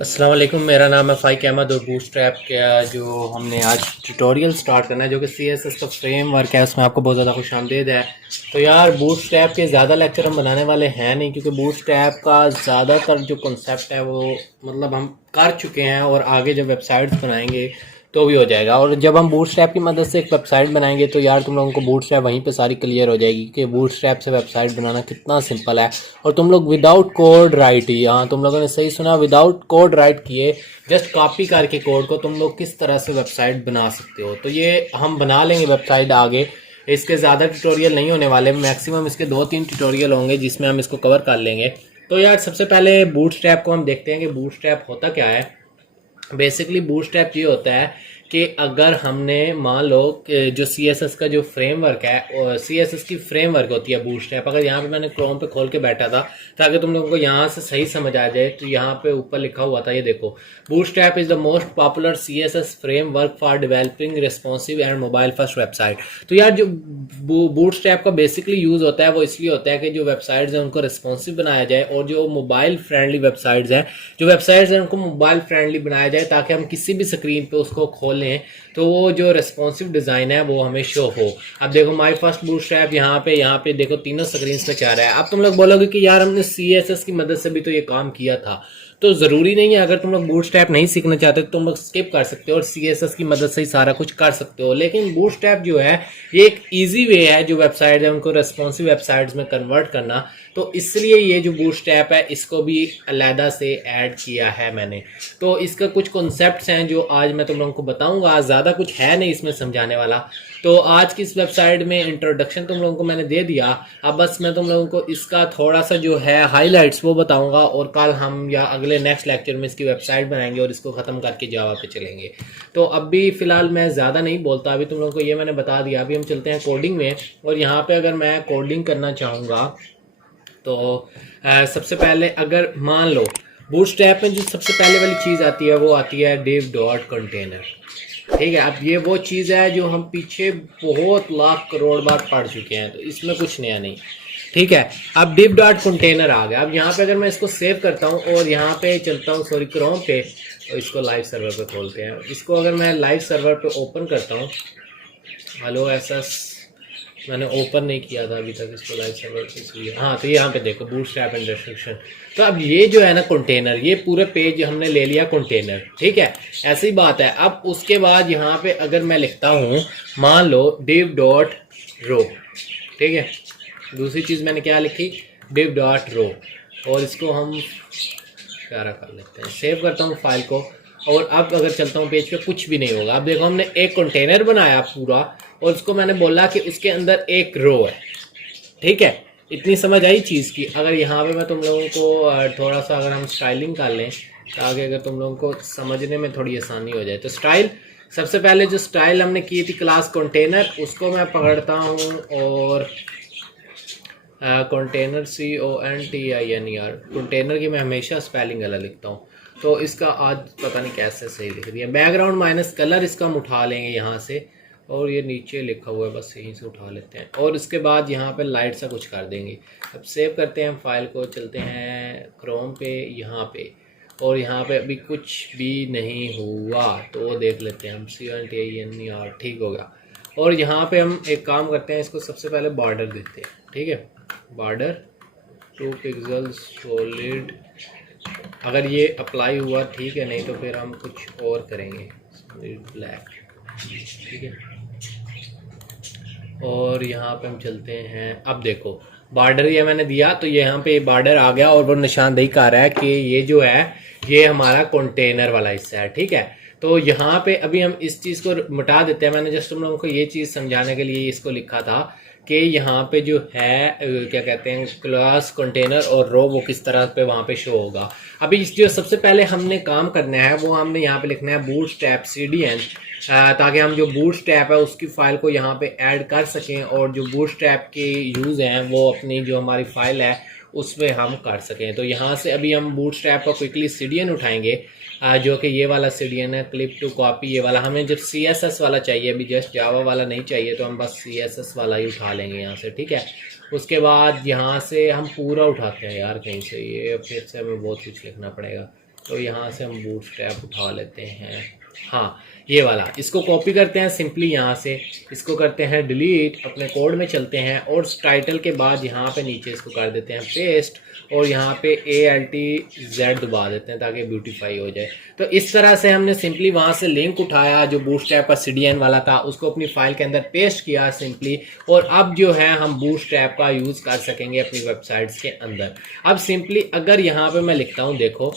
अस्सलाम वालेकुम, मेरा नाम है फ़ाइक अहमद और बूटस्ट्रैप का जो हमने आज ट्यूटोरियल स्टार्ट करना है जो कि CSS का फ्रेमवर्क है उसमें आपको बहुत ज़्यादा खुशामदीद है। तो यार बूटस्ट्रैप के ज़्यादा लेक्चर हम बनाने वाले हैं नहीं, क्योंकि बूटस्ट्रैप का ज़्यादातर जो कॉन्सेप्ट है वो मतलब हम कर चुके हैं और आगे जब वेबसाइट्स बनाएंगे तो भी हो जाएगा। और जब हम बूटस्ट्रैप की मदद से एक वेबसाइट बनाएंगे तो यार तुम लोगों को बूटस्ट्रैप वहीं पे सारी क्लियर हो जाएगी कि बूटस्ट्रैप से वेबसाइट बनाना कितना सिंपल है। और तुम लोग विदाउट कोड राइट ही, हाँ तुम लोगों ने सही सुना, विदाउट कोड राइट किए जस्ट कॉपी करके कोड को तुम लोग किस तरह से वेबसाइट बना सकते हो। तो ये हम बना लेंगे वेबसाइट आगे। इसके ज़्यादा ट्यूटोरियल नहीं होने वाले, मैक्सिमम इसके 2-3 ट्यूटोरियल होंगे जिसमें हम इसको कवर कर लेंगे। तो यार सबसे पहले बूटस्ट्रैप को हम देखते हैं कि बूटस्ट्रैप होता क्या है। बेसिकली बूटस्ट्रैप ये होता है कि अगर हमने मान लो कि जो CSS का जो फ्रेमवर्क है और CSS की फ्रेमवर्क होती है बूटस्ट्रैप। अगर यहाँ पे मैंने क्रोम पे खोल के बैठा था ताकि तुम लोगों को यहाँ से सही समझ आ जाए, तो यहाँ पे ऊपर लिखा हुआ था, ये देखो, bootstrap is the most popular CSS framework for developing responsive and mobile first website. तो यार जो बूटस्ट्रैप का बेसिकली यूज होता है वो इसलिए होता है कि जो वेबसाइट्स हैं उनको रिस्पॉन्सिव बनाया जाए और जो मोबाइल फ्रेंडली वेबसाइट्स हैं, जो वेबसाइट्स हैं उनको मोबाइल फ्रेंडली बनाया जाए ताकि हम किसी भी स्क्रीन पे उसको खोलें तो वो जो रिस्पॉन्सिव डिज़ाइन है वो हमें शो हो। अब देखो माई फर्स्ट बूटस्ट्रैप यहाँ पे देखो तीनों स्क्रीन पे चाह रहा है। अब तुम लोग बोलोगे कि यार हमने CSS की मदद से भी तो ये काम किया था। तो ज़रूरी नहीं है, अगर तुम लोग बूटस्ट्रैप नहीं सीखना चाहते तो तुम लोग स्किप कर सकते हो और CSS की मदद से ही सारा कुछ कर सकते हो। लेकिन बूटस्ट्रैप जो है ये एक ईजी वे है जो वेबसाइट है उनको रेस्पॉन्सिव वेबसाइट्स में कन्वर्ट करना। तो इसलिए ये जो बूटस्ट्रैप है इसको भी अलहदा से ऐड किया है मैंने। तो इसका कुछ कॉन्सेप्ट्स हैं जो आज मैं तुम लोगों को बताऊंगा। ज़्यादा कुछ है नहीं इसमें समझाने वाला। तो आज की इस वेबसाइट में इंट्रोडक्शन तुम लोगों को मैंने दे दिया। अब बस मैं तुम लोगों को इसका थोड़ा सा जो है हाइलाइट्स वो बताऊंगा और कल हम या अगले नेक्स्ट लेक्चर में इसकी वेबसाइट बनाएंगे और इसको ख़त्म करके जावा पे चलेंगे। तो अभी फ़िलहाल मैं ज़्यादा नहीं बोलता, अभी तुम लोगों को ये मैंने बता दिया। अभी हम चलते हैं कोडिंग में। और यहाँ पर अगर मैं कोडिंग करना चाहूँगा तो सबसे पहले अगर मान लो बूटस्ट्रैप में जो सबसे पहले वाली चीज़ आती है वो आती है div डॉट कंटेनर। ठीक है, अब ये वो चीज़ है जो हम पीछे बहुत लाख करोड़ बार पढ़ चुके हैं, तो इसमें कुछ नया नहीं। ठीक है, अब div डॉट कंटेनर आ गया। अब यहाँ पे अगर मैं इसको सेव करता हूँ और यहाँ पे चलता हूँ क्रोम पे, तो इसको लाइव सर्वर पे खोलते हैं। इसको अगर मैं लाइव सर्वर पे ओपन करता हूँ, हेलो ऐसा मैंने ओपन नहीं किया था अभी तक इसको लाइव सर्वर पे, इसलिए हाँ। तो यहाँ पे देखो बूटस्ट्रैप एंड रेस्ट्रिक्शन। तो अब ये जो है ना कंटेनर, ये पूरे पेज हमने ले लिया कंटेनर। ठीक है, ऐसी बात है। अब उसके बाद यहाँ पे अगर मैं लिखता हूँ मान लो div डॉट रो, ठीक है, दूसरी चीज़ मैंने क्या लिखी, div डॉट रो, और इसको हम प्यारा कर लेते हैं। सेव करता हूँ फाइल को और अब अगर चलता हूँ पेज पे, कुछ भी नहीं होगा। अब देखो हमने एक कंटेनर बनाया पूरा और उसको मैंने बोला कि उसके अंदर एक रो है। ठीक है, इतनी समझ आई चीज़ की। अगर यहाँ पे मैं तुम लोगों को थोड़ा सा अगर हम स्टाइलिंग कर लें ताकि अगर तुम लोगों को समझने में थोड़ी आसानी हो जाए, तो स्टाइल, सबसे पहले जो स्टाइल हमने की थी क्लास कंटेनर, उसको मैं पकड़ता हूँ और कंटेनर CONTAINER, कंटेनर की मैं हमेशा स्पेलिंग अलग लिखता हूँ, तो इसका आज पता नहीं कैसे सही लिख दिया। बैकग्राउंड माइनस कलर इसका हम उठा लेंगे यहाँ से, और ये नीचे लिखा हुआ है बस यहीं से उठा लेते हैं। और इसके बाद यहाँ पे लाइट सा कुछ कर देंगे। अब सेव करते हैं फाइल को, चलते हैं क्रोम पे यहाँ पे, और यहाँ पे अभी कुछ भी नहीं हुआ तो वो देख लेते हैं हम, CONTAINER, ठीक होगा। और यहाँ पे हम एक काम करते हैं, इसको सबसे पहले बॉर्डर देते हैं। ठीक है, बॉर्डर 2 पिक्सल सॉलिड, अगर ये अप्लाई हुआ ठीक है, नहीं तो फिर हम कुछ और करेंगे, सॉलिड ब्लैक। ठीक है, और यहाँ पे हम चलते हैं। अब देखो बॉर्डर ये मैंने दिया तो यहाँ पे बॉर्डर आ गया और वो निशानदेही कर रहा है कि ये जो है ये हमारा कंटेनर वाला हिस्सा है। ठीक है, तो यहाँ पे अभी हम इस चीज़ को मिटा देते हैं। मैंने जस्ट तुम लोगों को ये चीज़ समझाने के लिए इसको लिखा था कि यहाँ पे जो है क्या कहते हैं, क्लास कंटेनर और रो वो किस तरह पे वहाँ पे शो होगा। अभी जो सबसे पहले हमने काम करना है वो हमने यहाँ पे लिखना है बूटस्ट्रैप CDN, ताकि हम जो बूटस्ट्रैप है उसकी फ़ाइल को यहाँ पे ऐड कर सकें और जो बूटस्ट्रैप के यूज़ हैं वो अपनी जो हमारी फ़ाइल है उसमें हम कर सकें। तो यहाँ से अभी हम बूटस्ट्रैप का क्विकली CDN उठाएंगे, जो कि ये वाला CDN है, क्लिप टू कॉपी। ये वाला हमें जब CSS वाला चाहिए, अभी जस्ट जावा वाला नहीं चाहिए, तो हम बस CSS वाला ही उठा लेंगे यहाँ से। ठीक है, उसके बाद यहाँ से हम पूरा उठाते हैं यार कहीं से, ये फिर से हमें बहुत कुछ लिखना पड़ेगा। तो यहाँ से हम बूटस्ट्रैप उठा लेते हैं, हाँ ये वाला, इसको कॉपी करते हैं सिंपली यहाँ से, इसको करते हैं डिलीट, अपने कोड में चलते हैं और टाइटल के बाद यहाँ पे नीचे इसको कर देते हैं पेस्ट और यहाँ पे ALTZ दबा देते हैं ताकि ब्यूटीफाई हो जाए। तो इस तरह से हमने सिंपली वहाँ से लिंक उठाया जो बूटस्ट्रैप का CDN वाला था, उसको अपनी फाइल के अंदर पेस्ट किया सिंपली, और अब जो है हम बूटस्ट्रैप का यूज़ कर सकेंगे अपनी वेबसाइट्स के अंदर। अब सिंपली अगर यहाँ पे मैं लिखता हूँ, देखो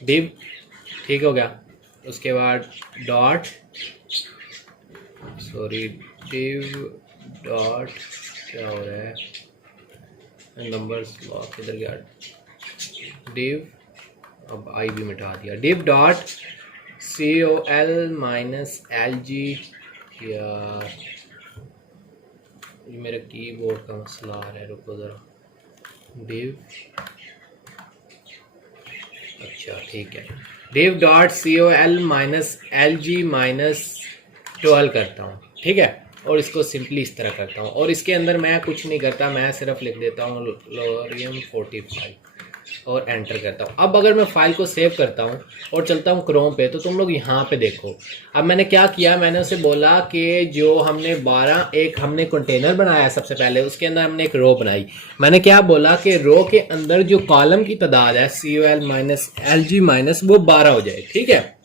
div ठीक हो गया, उसके बाद div डॉट क्या हो रहा है, नंबर्स किधर गया, div, अब आई भी मिटा दिया, div डॉट col-lg, यार ये मेरे कीबोर्ड का मसला आ रहा है, रुको ज़रा, div, अच्छा ठीक है, div डॉट col-lg-12 करता हूँ, ठीक है, और इसको सिंपली इस तरह करता हूँ और इसके अंदर मैं कुछ नहीं करता, मैं सिर्फ लिख देता हूँ लोरियम 45 और एंटर करता हूँ। अब अगर मैं फाइल को सेव करता हूँ और चलता हूँ क्रोम पे, तो तुम लोग यहाँ पे देखो, अब मैंने क्या किया, मैंने उसे बोला कि जो हमने 12 एक हमने कंटेनर बनाया सबसे पहले, उसके अंदर हमने एक रो बनाई, मैंने क्या बोला कि रो के अंदर जो कॉलम की तादाद है col-lg- वो 12 हो जाए, ठीक है,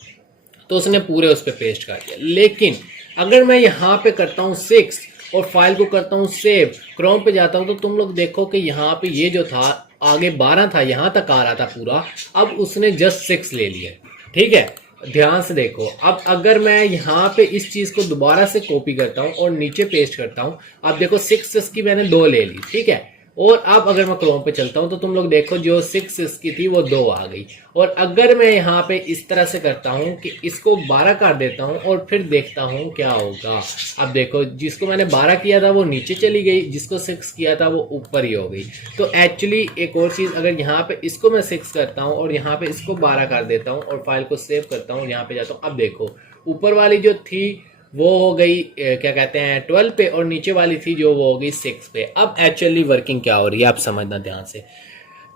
तो उसने पूरे उस पर पेस्ट कर दिया। लेकिन अगर मैं यहाँ पे करता हूँ 6 और फाइल को करता हूँ सेव, क्रोम पे जाता हूँ, तो तुम लोग देखो कि यहाँ पे ये जो था आगे 12 था, यहाँ तक आ रहा था पूरा, अब उसने जस्ट 6 ले लिया, ठीक है, ध्यान से देखो। अब अगर मैं यहाँ पे इस चीज को दोबारा से कॉपी करता हूँ और नीचे पेस्ट करता हूँ, अब देखो 6 की मैंने 2 ले ली, ठीक है, और अब अगर मैं क्रोम पे चलता हूं तो तुम लोग देखो जो 6 इसकी थी वो 2 आ गई। और अगर मैं यहाँ पे इस तरह से करता हूं कि इसको 12 कर देता हूं और फिर देखता हूं क्या होगा, अब देखो जिसको मैंने 12 किया था वो नीचे चली गई, जिसको 6 किया था वो ऊपर ही हो गई। तो एक्चुअली एक और चीज, अगर यहाँ पे इसको मैं 6 करता हूँ और यहाँ पे इसको 12 कर देता हूँ और फाइल को सेव करता हूँ, यहाँ पे जाता हूँ, अब देखो ऊपर वाली जो थी वो हो गई क्या कहते हैं 12 पे, और नीचे वाली थी जो वो हो गई 6 पे। अब एक्चुअली वर्किंग क्या हो रही है आप समझना ध्यान से।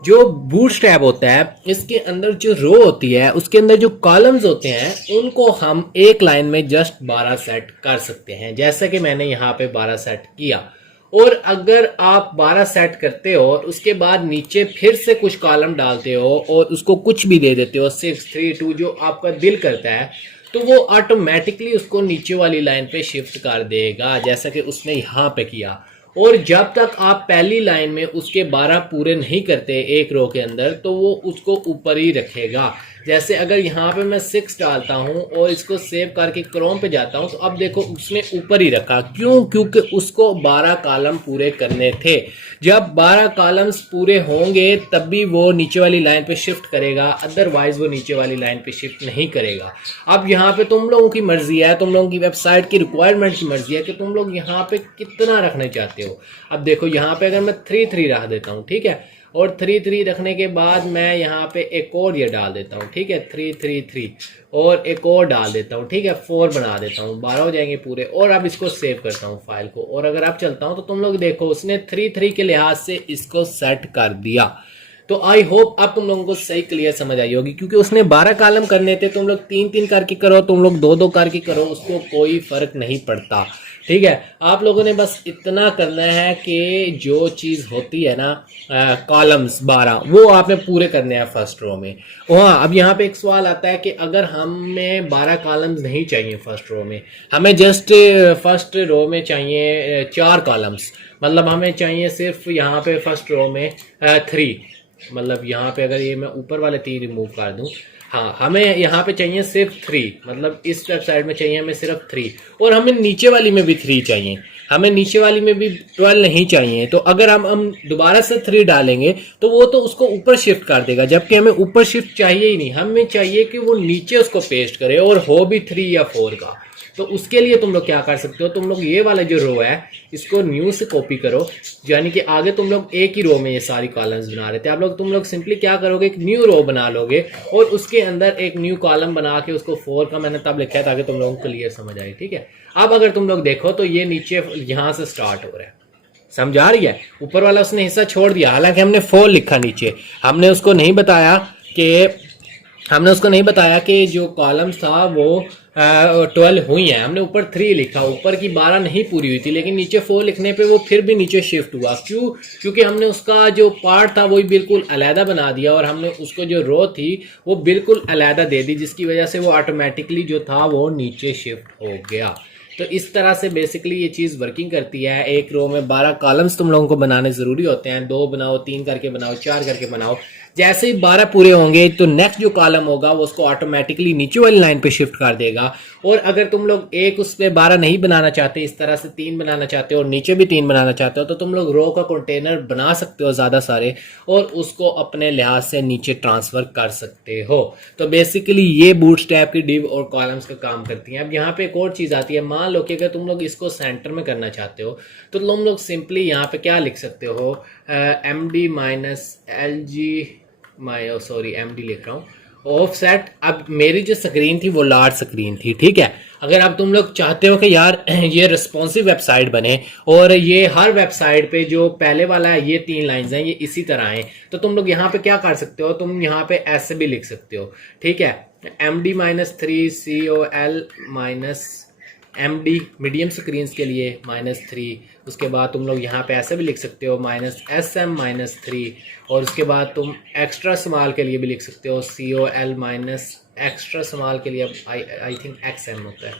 जो बूटस्ट्रैप होता है इसके अंदर जो रो होती है उसके अंदर जो कॉलम्स होते हैं उनको हम एक लाइन में जस्ट 12 सेट कर सकते हैं, जैसा कि मैंने यहाँ पे 12 सेट किया। और अगर आप 12 सेट करते हो और उसके बाद नीचे फिर से कुछ कॉलम डालते हो और उसको कुछ भी दे देते हो 6, 3, 2 जो आपका दिल करता है, तो वो ऑटोमेटिकली उसको नीचे वाली लाइन पे शिफ्ट कर देगा, जैसा कि उसने यहाँ पे किया। और जब तक आप पहली लाइन में उसके 12 पूरे नहीं करते एक रो के अंदर, तो वो उसको ऊपर ही रखेगा। जैसे अगर यहाँ पे मैं 6 डालता हूँ और इसको सेव करके क्रोम पे जाता हूँ, तो अब देखो उसने ऊपर ही रखा, क्यों? क्योंकि उसको 12 कॉलम पूरे करने थे। जब 12 कॉलम्स पूरे होंगे तब भी वो नीचे वाली लाइन पे शिफ्ट करेगा, अदरवाइज वो नीचे वाली लाइन पे शिफ्ट नहीं करेगा। अब यहाँ पे तुम लोगों की मर्जी है, तुम लोगों की वेबसाइट की रिक्वायरमेंट की मर्जी है कि तुम लोग यहाँ पे कितना रखना चाहते हो। अब देखो यहाँ पे अगर मैं 3, 3 रख देता हूँ, ठीक है, और 3, 3 रखने के बाद मैं यहाँ पे एक और ये डाल देता हूँ, ठीक है, 3, 3, 3 और एक और डाल देता हूँ, ठीक है, 4 बना देता हूँ, 12 हो जाएंगे पूरे। और अब इसको सेव करता हूँ फाइल को, और अगर आप चलता हूँ तो तुम लोग देखो उसने 3, 3 के लिहाज से इसको सेट कर दिया। तो आई होप अब तुम लोगों को सही क्लियर समझ आई होगी, क्योंकि उसने 12 कॉलम करने थे, तुम लोग 3, 3 करके करो, तुम लोग 2, 2 करके करो, उसको कोई फर्क नहीं पड़ता, ठीक है। आप लोगों ने बस इतना करना है कि जो चीज होती है ना कॉलम्स 12 वो आपने पूरे करने हैं फर्स्ट रो में। हाँ, अब यहाँ पे एक सवाल आता है कि अगर हमें 12 कॉलम्स नहीं चाहिए फर्स्ट रो में, हमें जस्ट फर्स्ट रो में चाहिए 4 कॉलम्स, मतलब हमें चाहिए सिर्फ यहाँ पे फर्स्ट रो में 3, मतलब यहाँ पे अगर ये मैं ऊपर वाले 3 रिमूव कर दूं, हाँ हमें यहाँ पे चाहिए सिर्फ 3, मतलब इस वेबसाइट में चाहिए हमें सिर्फ 3, और हमें नीचे वाली में भी 3 चाहिए, हमें नीचे वाली में भी 12 नहीं चाहिए। तो अगर हम दोबारा से 3 डालेंगे तो वो तो उसको ऊपर शिफ्ट कर देगा, जबकि हमें ऊपर शिफ्ट चाहिए ही नहीं, हमें चाहिए कि वो नीचे उसको पेस्ट करे और हो भी 3 या 4 का। तो उसके लिए तुम लोग क्या कर सकते हो, तुम लोग ये वाला जो रो है इसको न्यू से कॉपी करो, यानी कि आगे तुम लोग एक ही रो में ये सारी कॉलम्स बना रहे थे, तुम लोग सिंपली क्या करोगे, एक न्यू रो बना लोगे और उसके अंदर एक न्यू कॉलम बना के उसको 4 का मैंने तब लिखा है ताकि तुम लोगों को क्लियर समझ आए, ठीक है। अब अगर तुम लोग देखो तो ये नीचे यहाँ से स्टार्ट हो रहा है, समझ आ रही है? ऊपर वाला उसने हिस्सा छोड़ दिया, हालांकि हमने 4 लिखा नीचे, हमने उसको नहीं बताया कि जो कॉलम्स था वो 12 हुई है, हमने ऊपर 3 लिखा, ऊपर की 12 नहीं पूरी हुई थी, लेकिन नीचे 4 लिखने पे वो फिर भी नीचे शिफ्ट हुआ। क्यों? क्योंकि हमने उसका जो पार्ट था वही बिल्कुल अलहदा बना दिया और हमने उसको जो रो थी वो बिल्कुल अलहदा दे दी, जिसकी वजह से वो ऑटोमेटिकली जो था वो नीचे शिफ्ट हो गया। तो इस तरह से बेसिकली ये चीज़ वर्किंग करती है। एक रो में 12 कॉलम्स तुम लोगों को बनाने ज़रूरी होते हैं, 2 बनाओ, 3 करके बनाओ, 4 करके बनाओ। जैसे ही 12 पूरे होंगे तो नेक्स्ट जो कॉलम होगा वो उसको ऑटोमेटिकली नीचे वाली लाइन पे शिफ्ट कर देगा। और अगर तुम लोग एक उस पर 12 नहीं बनाना चाहते, इस तरह से 3 बनाना चाहते हो और नीचे भी 3 बनाना चाहते हो, तो तुम लोग रो का कंटेनर बना सकते हो ज़्यादा सारे और उसको अपने लिहाज से नीचे ट्रांसफ़र कर सकते हो। तो बेसिकली ये बूटस्ट्रैप की डिव और कॉलम्स का काम करती हैं। अब यहाँ पे एक और चीज़ आती है, मान लो कि अगर तुम लोग इसको सेंटर में करना चाहते हो तो तुम लोग सिंपली यहाँ पे क्या लिख सकते हो, MD माइनस LG MD लिख रहा हूँ, ऑफसेट। अब मेरी जो स्क्रीन थी वो लार्ज स्क्रीन थी, ठीक है। अगर अब तुम लोग चाहते हो कि यार ये रिस्पॉन्सिव वेबसाइट बने और ये हर वेबसाइट पे जो पहले वाला है ये 3 लाइंस हैं ये इसी तरह हैं, तो तुम लोग यहाँ पे क्या कर सकते हो, तुम यहाँ पे ऐसे भी लिख सकते हो, ठीक है। MD minus 3 COL minus MD medium screen के लिए -3, उसके बाद तुम लोग यहाँ पे ऐसे भी लिख सकते हो -SM -3, और उसके बाद तुम एक्स्ट्रा स्मॉल के लिए भी लिख सकते हो COL माइनस एक्स्ट्रा स्मॉल के लिए अब आई थिंक XM होता है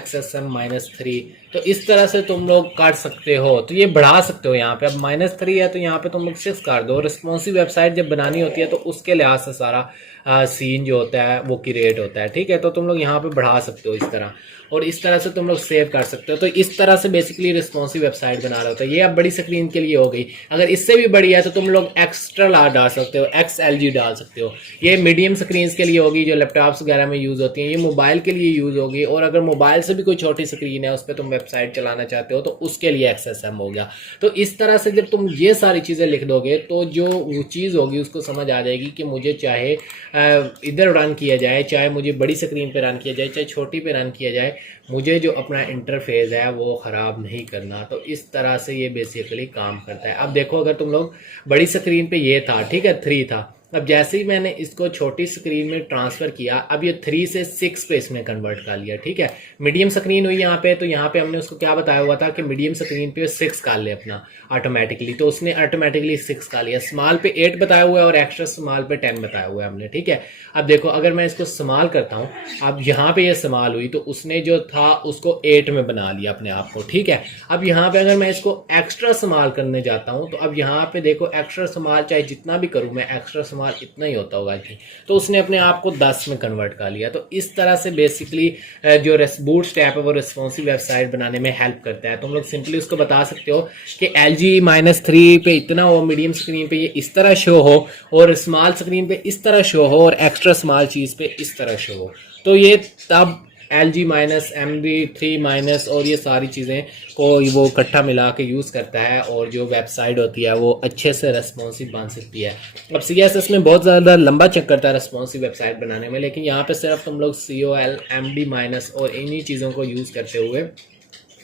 XSM -3। तो इस तरह से तुम लोग काट सकते हो, तो ये बढ़ा सकते हो। यहाँ पे अब -3 है तो यहाँ पे तुम लोग 6 कर दो। रिस्पॉन्सिव वेबसाइट जब बनानी होती है तो उसके लिहाज से सारा सीन जो होता है वो क्रिएट होता है, ठीक है। तो तुम लोग यहाँ पे बढ़ा सकते हो इस तरह, और इस तरह से तुम लोग सेव कर सकते हो। तो इस तरह से बेसिकली रिस्पॉन्सिव वेबसाइट बना रहा होता है। ये अब बड़ी स्क्रीन के लिए हो गई। अगर इससे भी बड़ी है तो तुम लोग एक्स्ट्रा लार्ज डाल सकते हो, XLG डाल सकते हो। ये मीडियम स्क्रीन के लिए होगी जो लैपटॉप्स वगैरह में यूज़ होती हैं, ये मोबाइल के लिए यूज़ होगी। और अगर मोबाइल से भी कोई छोटी स्क्रीन है उस पर तुम वेबसाइट चलाना चाहते हो तो उसके लिए XSM हो गया। तो इस तरह से जब तुम ये सारी चीज़ें लिख दोगे तो जो वो चीज़ होगी उसको समझ आ जाएगी कि मुझे चाहे इधर रन किया जाए, चाहे मुझे बड़ी स्क्रीन पे रन किया जाए, चाहे छोटी पे रन किया जाए, मुझे जो अपना इंटरफेस है वो ख़राब नहीं करना। तो इस तरह से ये बेसिकली काम करता है। अब देखो अगर तुम लोग बड़ी स्क्रीन पे ये था, ठीक है, 3 था, अब जैसे ही मैंने इसको छोटी स्क्रीन में ट्रांसफ़र किया, अब ये 3 से 6 पे इसमें कन्वर्ट कर लिया, ठीक है। मीडियम स्क्रीन हुई यहाँ पे, तो यहाँ पे हमने उसको क्या बताया हुआ था कि मीडियम स्क्रीन पे 6 कर ले अपना ऑटोमेटिकली, तो उसने ऑटोमेटिकली 6 कर लिया। स्मॉल पे 8 बताया हुआ है और एक्स्ट्रा स्मॉल पे 10 बताया हुआ है हमने, ठीक है। अब देखो अगर मैं इसको स्मॉल करता हूँ, अब यहाँ पे ये स्मॉल हुई तो उसने जो था उसको 8 में बना लिया अपने आप को, ठीक है। अब यहाँ पे अगर मैं इसको एक्स्ट्रा स्मॉल करने जाता हूँ तो अब यहाँ पे देखो एक्स्ट्रा स्मॉल चाहे जितना भी करूँ मैं, एक्स्ट्रा स्मॉल इतना ही होता होगा कि, तो उसने अपने आप को 10 में कन्वर्ट कर लिया। तो इस तरह से बेसिकली जो बूटस्ट्रैप है वो रिस्पॉन्सिव वेबसाइट बनाने में हेल्प करता है। तुम लोग सिंपली उसको बता सकते हो कि LG -3 पे इतना हो, मीडियम स्क्रीन पे ये इस तरह शो हो, और स्मॉल स्क्रीन पे इस तरह शो हो, और एक्स्ट्रा स्मॉल चीज़ पे इस तरह शो हो। तो ये तब LG माइनस MD3 माइनस और ये सारी चीज़ें को वो इकट्ठा मिला के यूज़ करता है, और जो वेबसाइट होती है वो अच्छे से रेस्पॉन्सिव बन सकती है। अब CSS में बहुत ज़्यादा लंबा चेक करता है रेस्पॉन्सिव वेबसाइट बनाने में, लेकिन यहाँ पे सिर्फ तुम लोग COL MD माइनस और इन्हीं चीज़ों को यूज़ करते हुए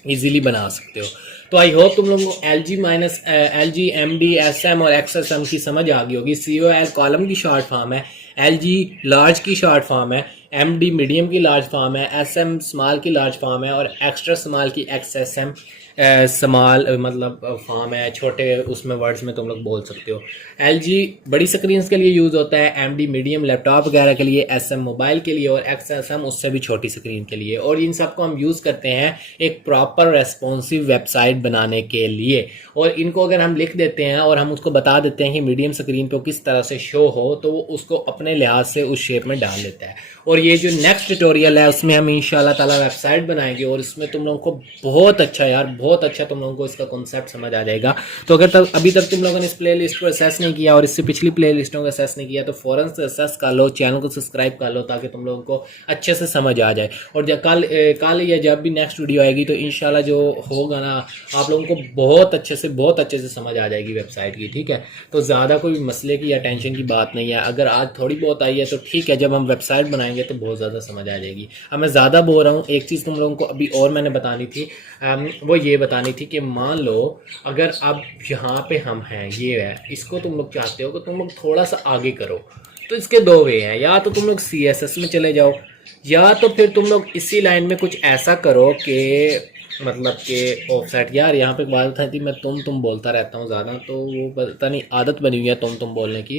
ईजिली बना सकते हो। तो आई होप तुम लोगों को LG MD SM और XSM की समझ आ गई होगी। COL कॉलम की शॉर्ट फॉर्म है, LG लार्ज की शॉर्ट फॉर्म है, MD मीडियम की लार्ज फॉर्म है, SM स्मॉल की लार्ज फॉर्म है, और एक्स्ट्रा स्मॉल की XSM स्मॉल मतलब फॉर्म है, छोटे उसमें वर्ड्स में तुम लोग बोल सकते हो। LG बड़ी स्क्रीन के लिए यूज़ होता है, MD मीडियम लैपटॉप वगैरह के लिए, SM मोबाइल के लिए, और XSM उससे भी छोटी स्क्रीन के लिए। और इन सब को हम यूज़ करते हैं एक प्रॉपर रेस्पॉन्सिव वेबसाइट बनाने के लिए। और इनको अगर हम लिख देते हैं और हम उसको बता देते हैं कि मीडियम स्क्रीन पे किस तरह से शो हो, तो वो उसको अपने लिहाज से उस शेप में डाल देता है। और ये जो नेक्स्ट ट्यूटोरियल है उसमें हम इंशाल्लाह ताला वेबसाइट बनाएंगे, और इसमें तुम लोगों को बहुत अच्छा तुम लोगों को इसका कॉन्सेप्ट समझ आ जाएगा। तो अगर अभी तक तुम लोगों ने इस प्ले लिस्ट को असेस नहीं किया और इससे पिछली प्ले लिस्टों को असेस नहीं किया तो फ़ौरन से असेस कर लो, चैनल को सब्सक्राइब कर लो, ताकि तुम लोगों को अच्छे से समझ आ जाए। और जब कल या जब भी नेक्स्ट वीडियो आएगी तो इंशाल्लाह जो होगा ना, आप लोगों को बहुत अच्छे से समझ आ जाएगी वेबसाइट की, ठीक है। तो ज़्यादा कोई मसले की या टेंशन की बात नहीं है। अगर आज थोड़ी बहुत आई है तो ठीक है, जब हम वेबसाइट बनाएंगे तो बहुत ज़्यादा समझ आ जाएगी। अब मैं ज़्यादा बोल रहा हूँ, एक चीज़ तुम लोगों को अभी और मैंने बतानी थी, वो ये ये बतानी थी कि मान लो अगर अब यहाँ पे हम हैं, ये है, इसको तुम लोग चाहते हो कि तुम लोग थोड़ा सा आगे करो, तो इसके दो वे हैं, या तो तुम लोग CSS में चले जाओ, या तो फिर तुम लोग इसी लाइन में कुछ ऐसा करो कि मतलब कि ऑफसेट। यार यहाँ पे एक बात थी, मैं तुम बोलता रहता हूँ ज़्यादा, तो वो पता नहीं आदत बनी हुई है तुम बोलने की।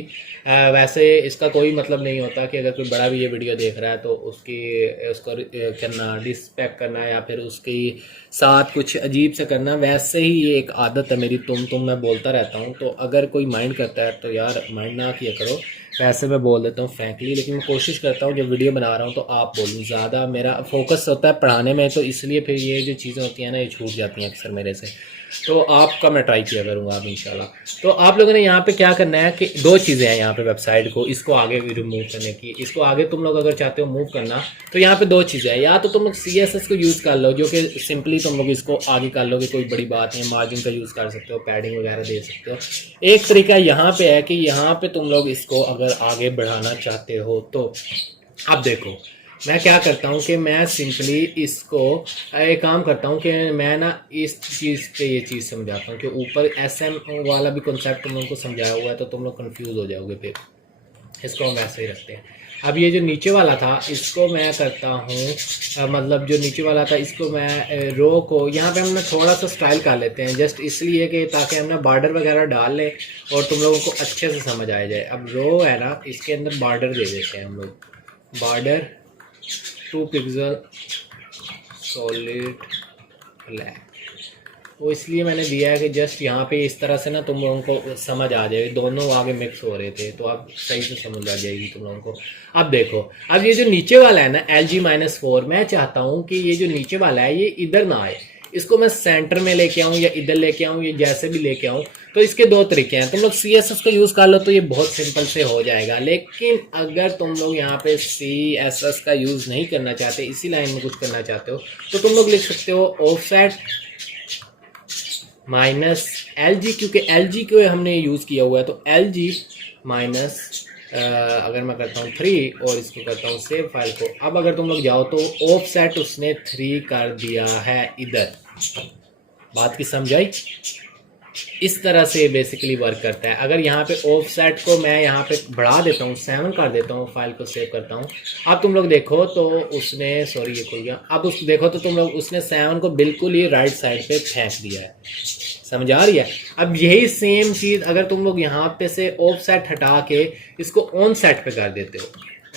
वैसे इसका कोई मतलब नहीं होता कि अगर कोई बड़ा भी ये वीडियो देख रहा है तो उसको करना डिसपेक्ट करना या फिर उसके साथ कुछ अजीब से करना, वैसे ही ये एक आदत है मेरी, तुम मैं बोलता रहता हूँ। तो अगर कोई माइंड करता है तो यार माइंड ना किया करो, वैसे मैं बोल देता हूँ फ्रैंकली, लेकिन मैं कोशिश करता हूँ जब वीडियो बना रहा हूँ तो आप बोलूँ, ज़्यादा मेरा फोकस होता है पढ़ाने में, तो इसलिए फिर ये जो चीज़ें होती हैं ना ये छूट जाती हैं अक्सर मेरे से। तो आपका मैं ट्राई किया करूँगा अब इंशाल्लाह। तो आप लोगों ने यहाँ पे क्या करना है कि दो चीज़ें हैं यहाँ पे वेबसाइट को, इसको आगे रिमूव करने की, इसको आगे तुम लोग अगर चाहते हो मूव करना, तो यहाँ पे दो चीज़ें हैं, या तो तुम लोग CSS को यूज़ कर लो, जो कि सिंपली तुम लोग इसको आगे कर लोगे, कोई बड़ी बात नहीं, मार्जिन का यूज़ कर सकते हो, पैडिंग वगैरह दे सकते हो। एक तरीका यहाँ पे है कि यहाँ पे तुम लोग इसको अगर आगे बढ़ाना चाहते हो तो अब देखो मैं क्या करता हूँ कि मैं सिंपली इसको एक काम करता हूँ कि मैं ना इस चीज़ पे ये चीज़ समझाता हूँ कि ऊपर SM वाला भी कॉन्सेप्ट तुम लोगों को समझाया हुआ है, तो तुम लोग कंफ्यूज हो जाओगे, फिर इसको हम ऐसे ही रखते हैं। अब ये जो नीचे वाला था इसको मैं करता हूँ, मतलब जो नीचे वाला था इसको मैं रो को यहाँ पे हम थोड़ा सा स्टाइल कर लेते हैं, जस्ट इसलिए कि ताकि हम ना बॉर्डर वगैरह डाल लें और तुम लोगों को अच्छे से समझ आ जाए। अब रो है ना, इसके अंदर बॉर्डर दे देते हैं हम लोग, बॉर्डर 2 पिक्सल सॉलिड ब्लैक। वो इसलिए मैंने दिया है कि जस्ट यहाँ पे इस तरह से ना तुम लोगों को समझ आ जाए, दोनों आगे मिक्स हो रहे थे तो आप सही से समझ आ जाएगी तुम लोगों को। अब देखो, अब ये जो नीचे वाला है ना LG-4, मैं चाहता हूँ कि ये जो नीचे वाला है ये इधर ना आए, इसको मैं सेंटर में लेके आऊँ या इधर लेके आऊँ, ये जैसे भी लेके आऊँ। तो इसके दो तरीके हैं, तुम लोग CSS का यूज़ कर लो तो ये बहुत सिंपल से हो जाएगा, लेकिन अगर तुम लोग यहाँ पे CSS का यूज़ नहीं करना चाहते, इसी लाइन में कुछ करना चाहते हो, तो तुम लोग लिख सकते हो ऑफसेट माइनस LG, क्योंकि LG को हमने यूज़ किया हुआ है, तो LG माइनस अगर मैं करता हूँ 3 और इसको करता हूँ सेव फाइल को। अब अगर तुम लोग जाओ तो ऑफसेट उसने 3 कर दिया है इधर, बात की समझ आई? इस तरह से बेसिकली वर्क करता है। अगर यहाँ पे ऑफसेट को मैं यहाँ पे बढ़ा देता हूँ, 7 कर देता हूँ, फाइल को सेव करता हूँ, अब तुम लोग देखो तो उसने, सॉरी ये खुल गया, अब उस देखो तो तुम लोग उसने 7 को बिल्कुल ही राइट साइड पे फेंक दिया है, समझ आ रही है? अब यही सेम चीज़ अगर तुम लोग यहाँ पे से ऑफसेट हटा के इसको ऑन सेट पे कर देते हो,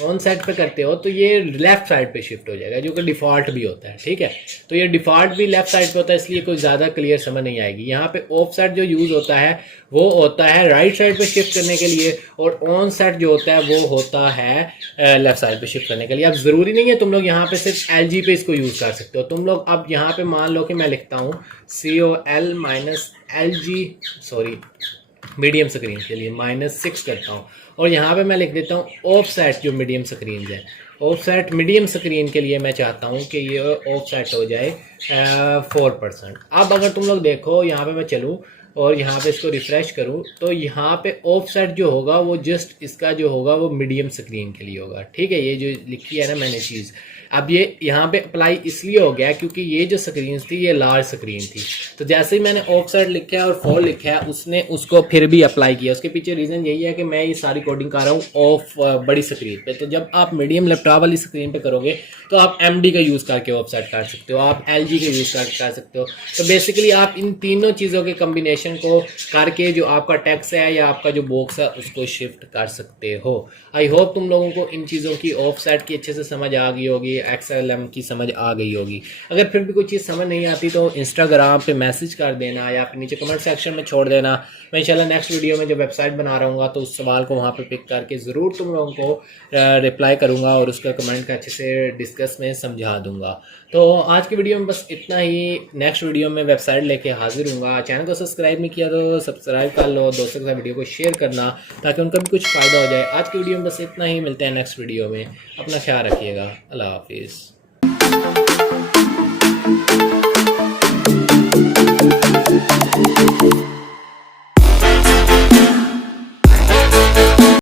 ऑन सेट पे करते हो, तो ये लेफ्ट साइड पे शिफ्ट हो जाएगा, जो कि डिफ़ॉल्ट भी होता है, ठीक है? तो ये डिफ़ॉल्ट भी लेफ्ट साइड पे होता है, इसलिए कोई ज़्यादा क्लियर समझ नहीं आएगी। यहाँ पे ऑफ सेट जो यूज़ होता है वो होता है राइट साइड पे शिफ्ट करने के लिए, और ऑन सेट जो होता है वो होता है लेफ्ट साइड पे शिफ्ट करने के लिए। अब ज़रूरी नहीं है तुम लोग यहाँ पे सिर्फ LG पे इसको यूज़ कर सकते हो। तुम लोग अब यहाँ पे मान लो कि मैं लिखता हूँ COL minus LG, sorry medium screen के लिए -6 करता हूँ, और यहाँ पे मैं लिख देता हूँ ऑफसेट जो मीडियम स्क्रीन है, ऑफसेट मीडियम स्क्रीन के लिए मैं चाहता हूँ कि ये ऑफसेट हो जाए 4%। अब अगर तुम लोग देखो यहाँ पे मैं चलूँ और यहाँ पे इसको रिफ्रेश करूँ, तो यहाँ पे ऑफसेट जो होगा वो जस्ट इसका जो होगा वो मीडियम स्क्रीन के लिए होगा, ठीक है? ये जो लिखी है ना मैंने चीज़, अब ये यहाँ पे अप्लाई इसलिए हो गया क्योंकि ये जो स्क्रीन थी ये लार्ज स्क्रीन थी, तो जैसे ही मैंने ऑफसेट लिखा है और 4 लिखा है उसने उसको फिर भी अप्लाई किया। उसके पीछे रीज़न यही है कि मैं ये सारी कोडिंग कर रहा हूँ ऑफ बड़ी स्क्रीन पे, तो जब आप मीडियम लैपटॉप वाली स्क्रीन पे करोगे तो आप MD का यूज़ करके ऑफसेट कर सकते हो, आप LG का यूज़ कर सकते हो। तो बेसिकली आप इन तीनों चीज़ों के कम्बिनेशन को करके जो आपका टेक्स्ट है या आपका जो बॉक्स है उसको शिफ्ट कर सकते हो। आई होप तुम लोगों को इन चीज़ों की ऑफसेट की अच्छे से समझ आ गई होगी, XLM की समझ आ गई होगी। अगर फिर भी कोई चीज़ समझ नहीं आती तो इंस्टाग्राम पे मैसेज कर देना या फिर नीचे कमेंट सेक्शन में छोड़ देना। मैं इंशाल्लाह नेक्स्ट वीडियो में जब वेबसाइट बना रहा हूँ तो उस सवाल को वहाँ पे पिक करके ज़रूर तुम लोगों को रिप्लाई करूँगा और उसका कमेंट का अच्छे से डिस्कस में समझा दूँगा। तो आज की वीडियो में बस इतना ही, नेक्स्ट वीडियो में वेबसाइट लेके हाजिर हूँगा। चैनल को सब्सक्राइब नहीं किया तो सब्सक्राइब कर लो, दोस्तों के साथ वीडियो को शेयर करना ताकि उनका भी कुछ फ़ायदा हो जाए। आज की वीडियो में बस इतना ही, मिलते हैं नेक्स्ट वीडियो में, अपना ख्याल रखिएगा, अल्लाह हाफिज़।